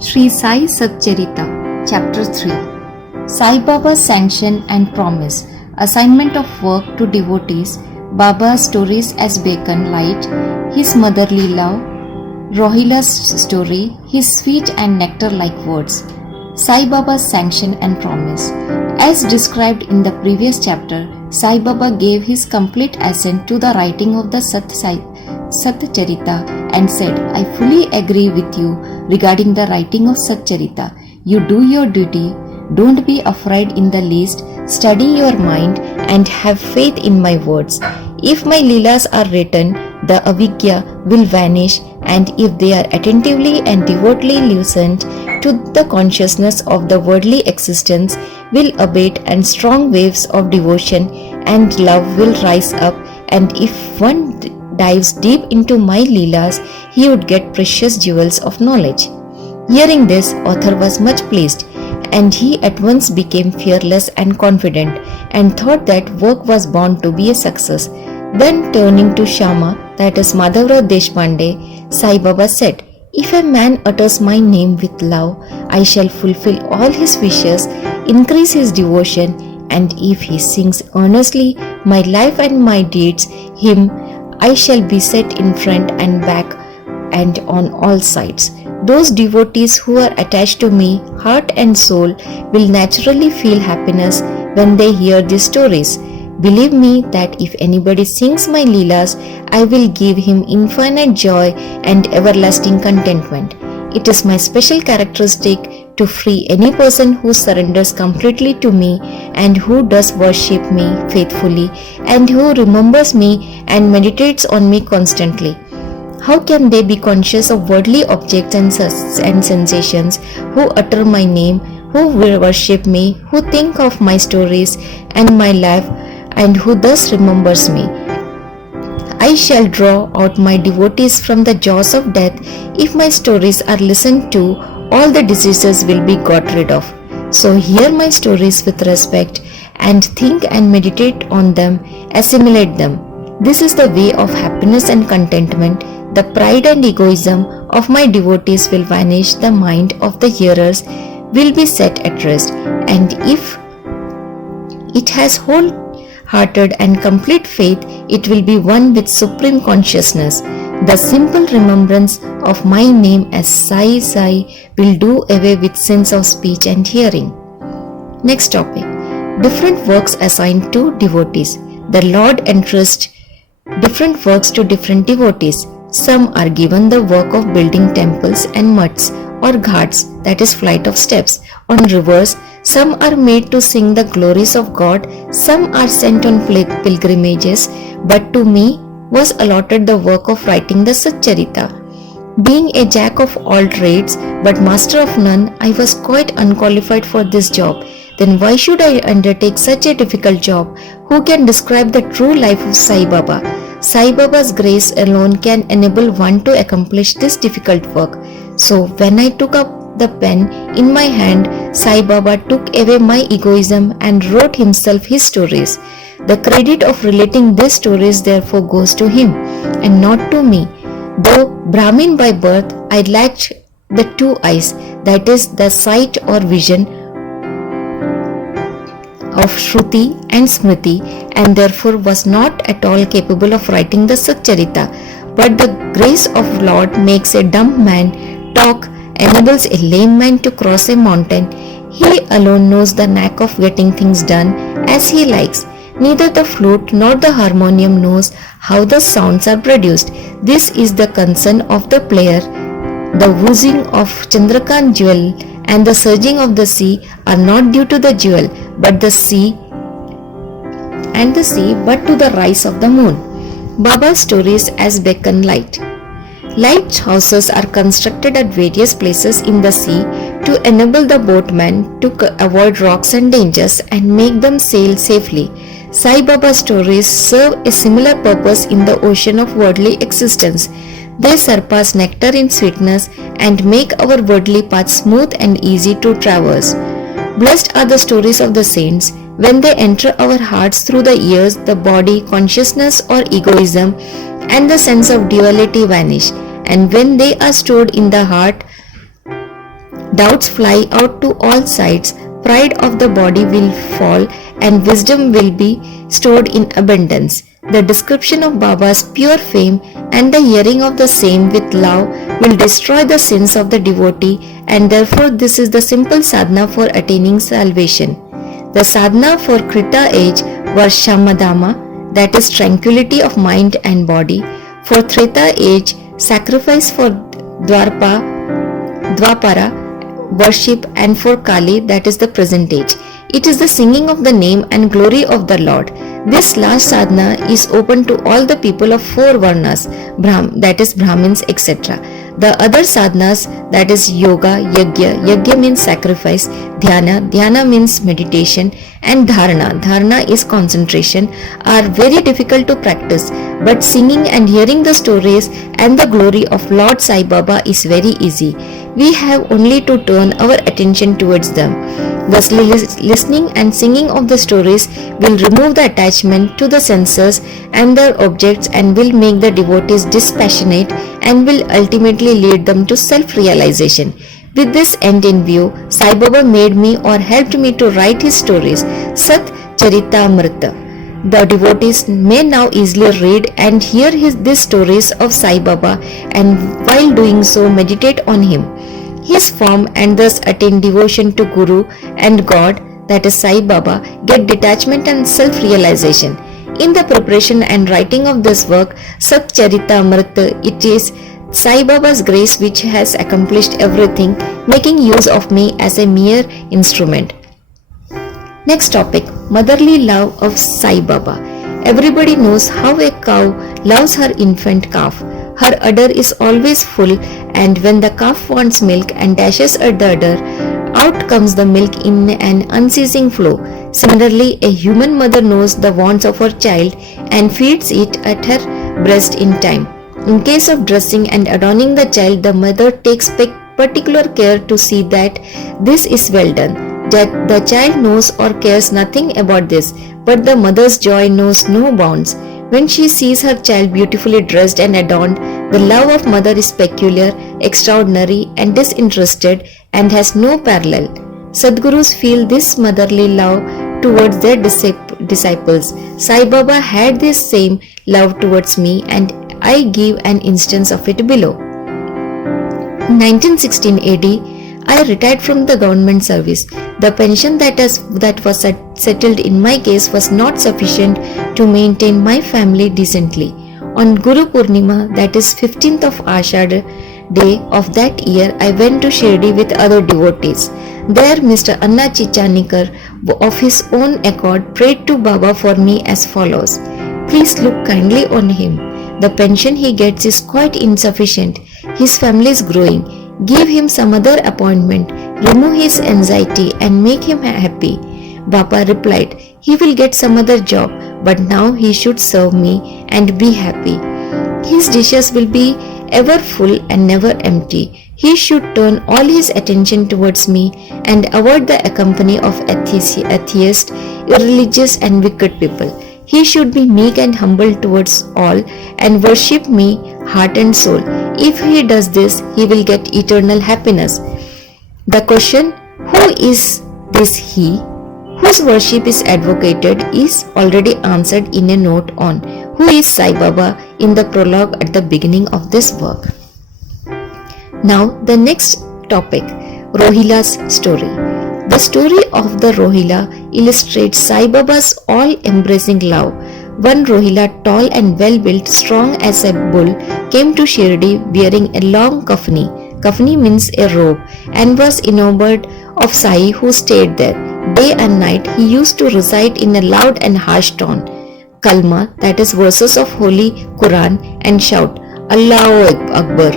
Sri Sai Satcharita, Chapter 3. Sai Baba's Sanction and Promise. Assignment of work to devotees. Baba's stories as beacon light. His motherly love. Rohila's story. His sweet and nectar-like words. Sai Baba's Sanction and Promise. As described in the previous chapter, Sai Baba gave his complete assent to the writing of the Satcharita and said, I fully agree with you regarding the writing of Satcharita. You do your duty, don't be afraid in the least, study your mind and have faith in my words. If my Leelas are written, the Avigya will vanish, and if they are attentively and devotedly listened to, the consciousness of the worldly existence will abate and strong waves of devotion and love will rise up, and if one dives deep into my Leelas, he would get precious jewels of knowledge. Hearing this, author was much pleased, and he at once became fearless and confident, and thought that work was bound to be a success. Then turning to Shama, that is Madhavrao Deshpande, Sai Baba said, If a man utters my name with love, I shall fulfill all his wishes, increase his devotion, and if he sings earnestly my life and my deeds, him I shall be set in front and back and on all sides. Those devotees who are attached to me, heart and soul, will naturally feel happiness when they hear these stories. Believe me that if anybody sings my Leelas, I will give him infinite joy and everlasting contentment. It is my special characteristic to free any person who surrenders completely to me and who does worship me faithfully and who remembers me and meditates on me constantly. How can they be conscious of worldly objects and sensations, who utter my name, who will worship me, who think of my stories and my life, and who thus remembers me? I shall draw out my devotees from the jaws of death. If my stories are listened to, all the diseases will be got rid of. So hear my stories with respect and think and meditate on them, assimilate them. This is the way of happiness and contentment. The pride and egoism of my devotees will vanish, the mind of the hearers will be set at rest, and if it has wholehearted and complete faith, it will be one with supreme consciousness. The simple remembrance of my name as Sai Sai will do away with sins of speech and hearing. Next topic. Different works assigned to devotees. The Lord entrusts different works to different devotees. Some are given the work of building temples and mutts or ghats, that is flight of steps, on rivers. Some are made to sing the glories of God. Some are sent on pilgrimages. But to me was allotted the work of writing the Satcharita. Being a jack of all trades but master of none, I was quite unqualified for this job. Then why should I undertake such a difficult job? Who can describe the true life of Sai Baba? Sai Baba's grace alone can enable one to accomplish this difficult work. So when I took up the pen in my hand, Sai Baba took away my egoism and wrote himself his stories. The credit of relating these stories therefore goes to him and not to me. Though Brahmin by birth, I lacked the two eyes, that is the sight or vision of Shruti and Smriti, and therefore was not at all capable of writing the Satcharita. But the grace of Lord makes a dumb man talk, enables a lame man to cross a mountain. He alone knows the knack of getting things done as he likes. Neither the flute nor the harmonium knows how the sounds are produced. This is the concern of the player. The woozing of Chandrakant jewel and the surging of the sea are not due to the jewel, but the sea, but to the rise of the moon. Baba's stories as beacon light. Lighthouses are constructed at various places in the sea to enable the boatman to avoid rocks and dangers and make them sail safely. Sai Baba's stories serve a similar purpose in the ocean of worldly existence. They surpass nectar in sweetness and make our worldly path smooth and easy to traverse. Blessed are the stories of the saints. When they enter our hearts through the ears, the body, consciousness or egoism and the sense of duality vanish, and when they are stored in the heart, Doubts fly out to all sides, pride of the body will fall, and wisdom will be stored in abundance. The description of Baba's pure fame and the hearing of the same with love will destroy the sins of the devotee, and therefore this is the simple sadhana for attaining salvation. The sadhana for Krita age was Shamadama, that is tranquility of mind and body. For Treta age, sacrifice. For Dwapara, worship, and for Kali, that is the present age, it is the singing of the name and glory of the Lord. This last sadhana is open to all the people of four varnas, that is Brahmins, etc. The other sadhanas, that is yoga, yagya means sacrifice, dhyana means meditation, and dharana is concentration, are very difficult to practice, but singing and hearing the stories and the glory of Lord Sai Baba is very easy. We have only to turn our attention towards them. Thus, listening and singing of the stories will remove the attachment to the senses and their objects, and will make the devotees dispassionate, and will ultimately lead them to self-realization. With this end in view, Sai Baba made me or helped me to write his stories, Sat Charitamrita. The devotees may now easily read and hear these stories of Sai Baba, and while doing so meditate on him, his form, and thus attain devotion to Guru and God, that is Sai Baba, get detachment and self-realization. In the preparation and writing of this work, Sat Charitamrita, it is Sai Baba's grace which has accomplished everything, making use of me as a mere instrument. Next topic, motherly love of Sai Baba. Everybody knows how a cow loves her infant calf. Her udder is always full, and when the calf wants milk and dashes at the udder, out comes the milk in an unceasing flow. Similarly, a human mother knows the wants of her child and feeds it at her breast in time. In case of dressing and adorning the child, the mother takes particular care to see that this is well done. That the child knows or cares nothing about this, but the mother's joy knows no bounds. When she sees her child beautifully dressed and adorned, the love of mother is peculiar, extraordinary, and disinterested, and has no parallel. Sadgurus feel this motherly love towards their disciples. Sai Baba had this same love towards me, and I give an instance of it below. In 1916 AD, I retired from the government service. The pension that was settled in my case was not sufficient to maintain my family decently. On Guru Purnima, that is 15th of Ashadha day of that year, I went to Shirdi with other devotees. There Mr. Anna Chichanikar, of his own accord, prayed to Baba for me as follows: please look kindly on him. The pension he gets is quite insufficient. His family is growing. Give him some other appointment, remove his anxiety, and make him happy. Baba replied, he will get some other job, but now he should serve me and be happy. His dishes will be ever full and never empty. He should turn all his attention towards me and avoid the company of atheists, irreligious, and wicked people. He should be meek and humble towards all and worship me heart and soul. If he does this, he will get eternal happiness. The question, who is this he whose worship is advocated, is already answered in a note on Who is Sai Baba in the prologue at the beginning of this work. Now the next topic, Rohila's story. The story of the Rohila illustrates Sai Baba's all-embracing love. One Rohila, tall and well-built, strong as a bull, came to Shirdi wearing a long kafni. Kafni means a robe, and was enamored of Sai, who stayed there. Day and night he used to recite in a loud and harsh tone Kalma, that is verses of Holy Quran, and shout Allahu Akbar.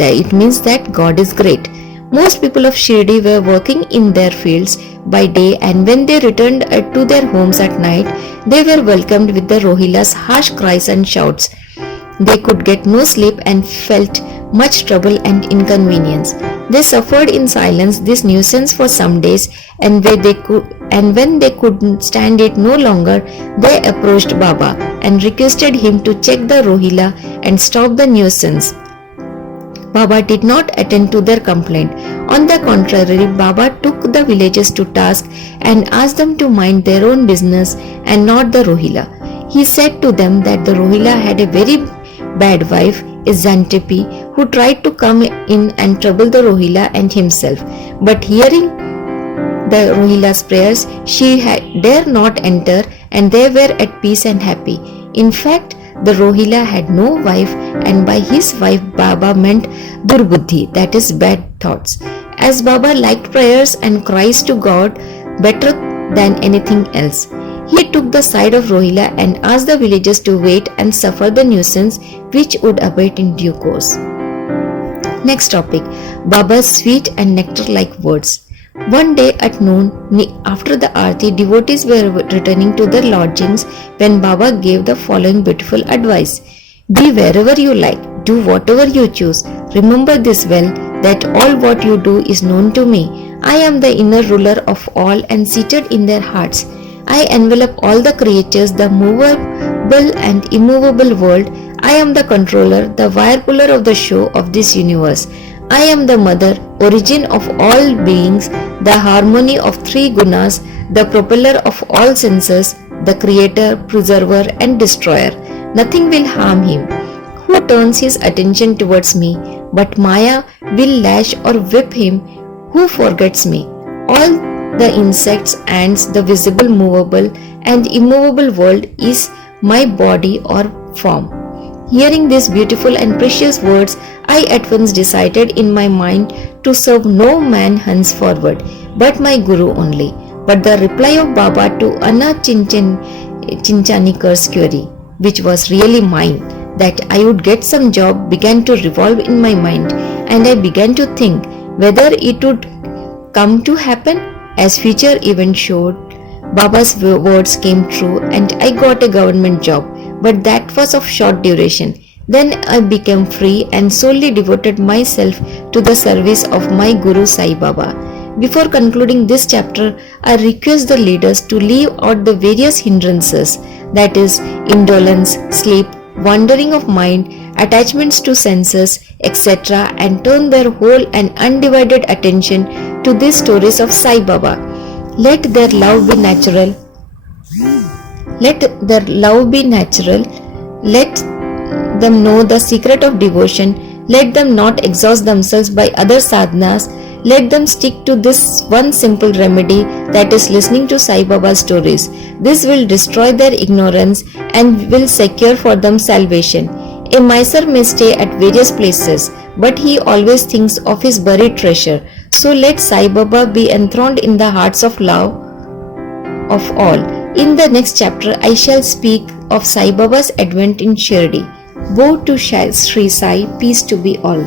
It means that God is great. Most people of Shirdi were working in their fields by day, and when they returned to their homes at night, they were welcomed with the Rohila's harsh cries and shouts. They could get no sleep and felt much trouble and inconvenience. They suffered in silence this nuisance for some days, and when they could stand it no longer, they approached Baba and requested him to check the Rohila and stop the nuisance. Baba did not attend to their complaint. On the contrary, Baba took the villagers to task and asked them to mind their own business and not the Rohila. He said to them that the Rohila had a very bad wife, a Zantepi, who tried to come in and trouble the Rohila and himself. But hearing the Rohila's prayers, she dare not enter, and they were at peace and happy. In fact, the Rohila had no wife, and by his wife Baba meant Durbuddhi, that is bad thoughts. As Baba liked prayers and cries to God better than anything else, he took the side of Rohila and asked the villagers to wait and suffer the nuisance which would abate in due course. Next topic, Baba's sweet and nectar-like words. One day at noon, after the Aarti, devotees were returning to their lodgings when Baba gave the following beautiful advice. Be wherever you like, do whatever you choose. Remember this well, that all what you do is known to me. I am the inner ruler of all and seated in their hearts. I envelop all the creatures, the movable and immovable world. I am the controller, the wire puller of the show of this universe. I am the mother, origin of all beings, the harmony of three gunas, the propeller of all senses, the creator, preserver and destroyer. Nothing will harm him who turns his attention towards me, but Maya will lash or whip him who forgets me. All the insects, ants, the visible, movable and immovable world is my body or form. Hearing these beautiful and precious words, I at once decided in my mind to serve no man henceforward, but my Guru only. But the reply of Baba to Anna Chinchanikar's query, which was really mine, that I would get some job, began to revolve in my mind, and I began to think whether it would come to happen. As future events showed, Baba's words came true and I got a government job, but that was of short duration. Then I became free and solely devoted myself to the service of my Guru Sai Baba. Before concluding this chapter, I request the leaders to leave out the various hindrances, that is, indolence, sleep, wandering of mind, attachments to senses, etc., and turn their whole and undivided attention to these stories of Sai Baba. Let their love be natural. Let them know the secret of devotion. Let them not exhaust themselves by other sadhanas. Let them stick to this one simple remedy, that is listening to Sai Baba's stories. This will destroy their ignorance and will secure for them salvation. A miser may stay at various places, but he always thinks of his buried treasure. So let Sai Baba be enthroned in the hearts of love of all. In the next chapter, I shall speak of Sai Baba's advent in Shirdi. Woe to Sri Sai, peace to be all.